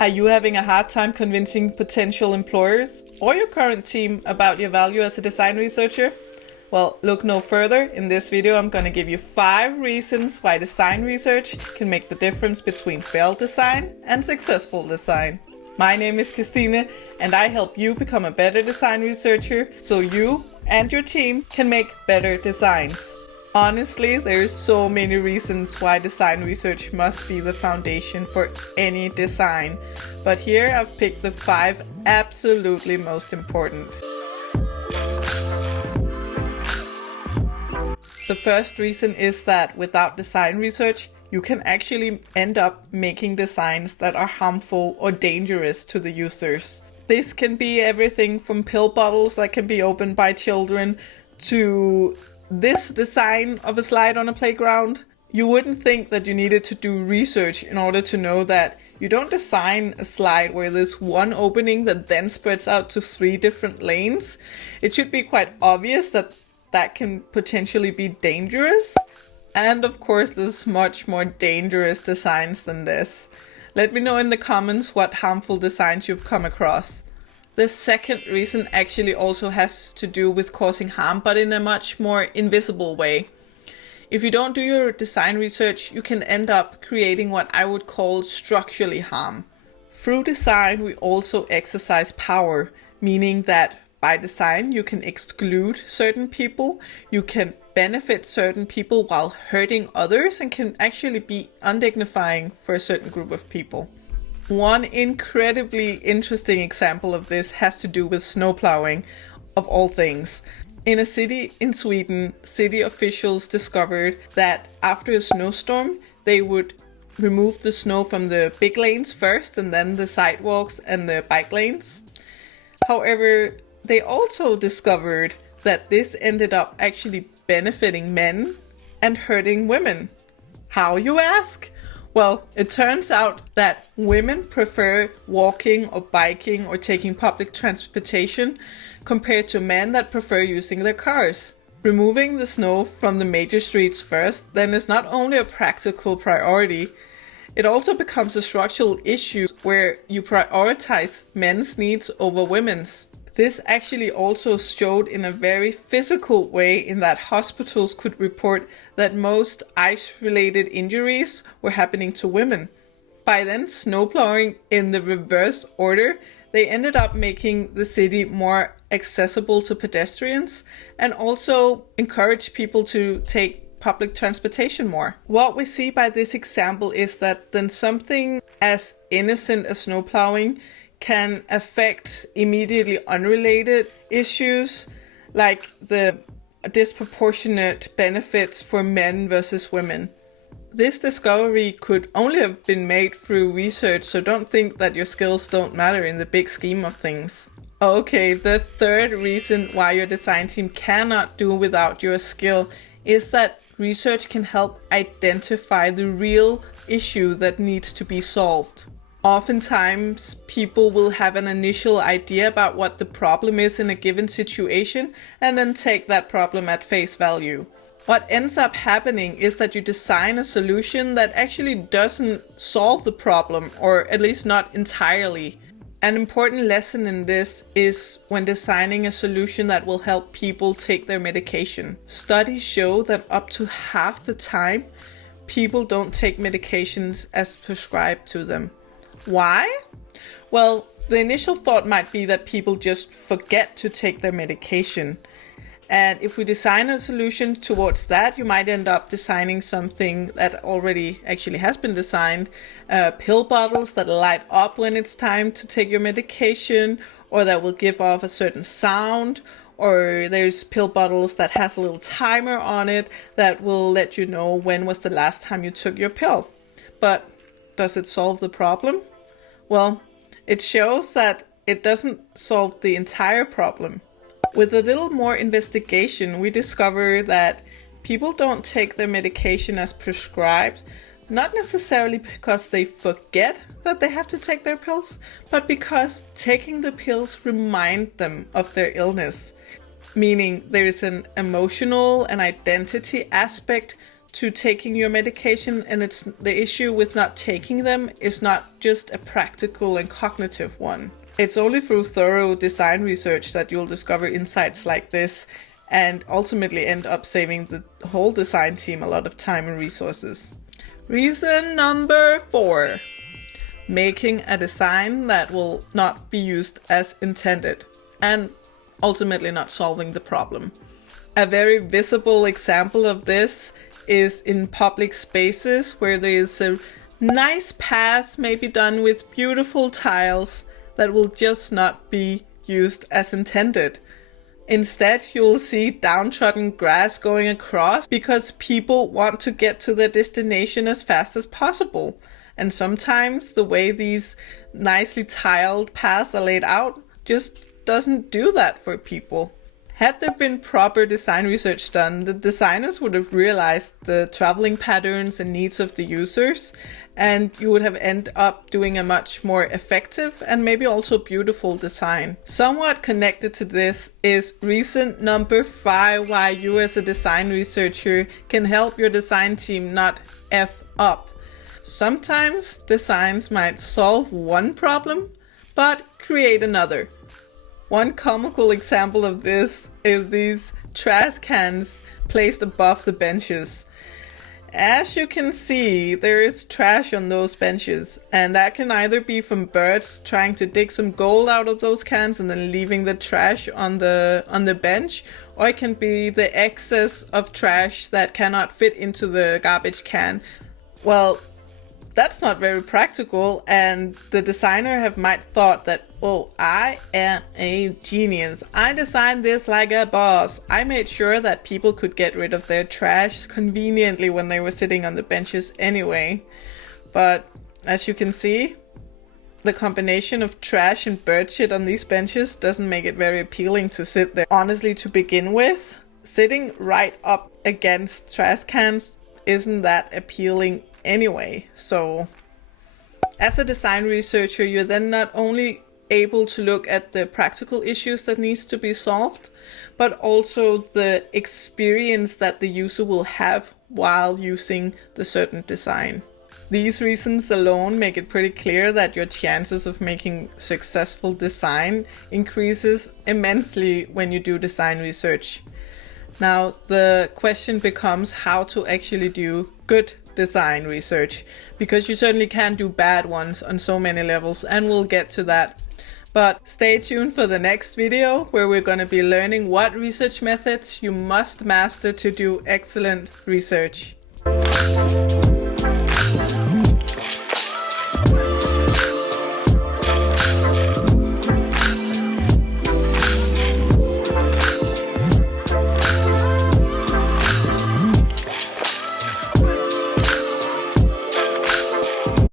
Are you having a hard time convincing potential employers or your current team about your value as a design researcher? Well, look no further. In this video, I'm going to give you 5 reasons why design research can make the difference between failed design and successful design. My name is Kirstine, and I help you become a better design researcher so you and your team can make better designs. Honestly, there's so many reasons why design research must be the foundation for any design, but here I've picked the 5 absolutely most important. The first reason is that without design research, you can actually end up making designs that are harmful or dangerous to the users. This can be everything from pill bottles that can be opened by children to this design of a slide on a playground. You wouldn't think that you needed to do research in order to know that you don't design a slide where there's one opening that then spreads out to 3 different lanes. It should be quite obvious that that can potentially be dangerous. And of course, there's much more dangerous designs than this. Let me know in the comments what harmful designs you've come across. The second reason actually also has to do with causing harm, but in a much more invisible way. If you don't do your design research, you can end up creating what I would call structurally harm. Through design, we also exercise power, meaning that by design, you can exclude certain people, you can benefit certain people while hurting others, and can actually be undignifying for a certain group of people. One incredibly interesting example of this has to do with snowplowing, of all things. In a city in Sweden, city officials discovered that after a snowstorm, they would remove the snow from the big lanes first and then the sidewalks and the bike lanes. However, they also discovered that this ended up actually benefiting men and hurting women. How, you ask? Well, it turns out that women prefer walking or biking or taking public transportation compared to men that prefer using their cars. Removing the snow from the major streets first then is not only a practical priority, it also becomes a structural issue where you prioritize men's needs over women's. This actually also showed in a very physical way in that hospitals could report that most ice-related injuries were happening to women. By then snowplowing in the reverse order, they ended up making the city more accessible to pedestrians and also encouraged people to take public transportation more. What we see by this example is that then something as innocent as snowplowing can affect immediately unrelated issues like the disproportionate benefits for men versus women. This discovery could only have been made through research, so don't think that your skills don't matter in the big scheme of things. Okay, the third reason why your design team cannot do without your skill is that research can help identify the real issue that needs to be solved. Oftentimes, people will have an initial idea about what the problem is in a given situation and then take that problem at face value. What ends up happening is that you design a solution that actually doesn't solve the problem, or at least not entirely. An important lesson in this is when designing a solution that will help people take their medication. Studies show that up to half the time, people don't take medications as prescribed to them. Why? Well, the initial thought might be that people just forget to take their medication. And if we design a solution towards that, you might end up designing something that already actually has been designed. Pill bottles that light up when it's time to take your medication, or that will give off a certain sound. Or there's pill bottles that has a little timer on it that will let you know when was the last time you took your pill. But does it solve the problem? Well, it shows that it doesn't solve the entire problem. With a little more investigation, we discover that people don't take their medication as prescribed, not necessarily because they forget that they have to take their pills, but because taking the pills remind them of their illness. Meaning there is an emotional and identity aspect to taking your medication, and it's the issue with not taking them is not just a practical and cognitive one. It's only through thorough design research that you'll discover insights like this and ultimately end up saving the whole design team a lot of time and resources. Reason number 4. Making a design that will not be used as intended and ultimately not solving the problem. A very visible example of this is in public spaces where there is a nice path, maybe done with beautiful tiles, that will just not be used as intended. Instead, you'll see downtrodden grass going across because people want to get to their destination as fast as possible. And sometimes the way these nicely tiled paths are laid out just doesn't do that for people. Had there been proper design research done, the designers would have realized the traveling patterns and needs of the users, and you would have ended up doing a much more effective and maybe also beautiful design. Somewhat connected to this is reason number 5 why you as a design researcher can help your design team not F up. Sometimes designs might solve one problem, but create another. One comical example of this is these trash cans placed above the benches. As you can see, there is trash on those benches, and that can either be from birds trying to dig some gold out of those cans and then leaving the trash on the bench, or it can be the excess of trash that cannot fit into the garbage can. Well, that's not very practical, and the designer might thought that, oh, I am a genius. I designed this like a boss. I made sure that people could get rid of their trash conveniently when they were sitting on the benches anyway. But as you can see, the combination of trash and bird shit on these benches doesn't make it very appealing to sit there. Honestly, to begin with, sitting right up against trash cans isn't that appealing anyway. So as a design researcher, you're then not only able to look at the practical issues that needs to be solved, but also the experience that the user will have while using the certain design. These reasons alone make it pretty clear that your chances of making successful design increases immensely when you do design research. Now the question becomes how to actually do good design research, because you certainly can do bad ones on so many levels, and we'll get to that. But stay tuned for the next video where we're going to be learning what research methods you must master to do excellent research.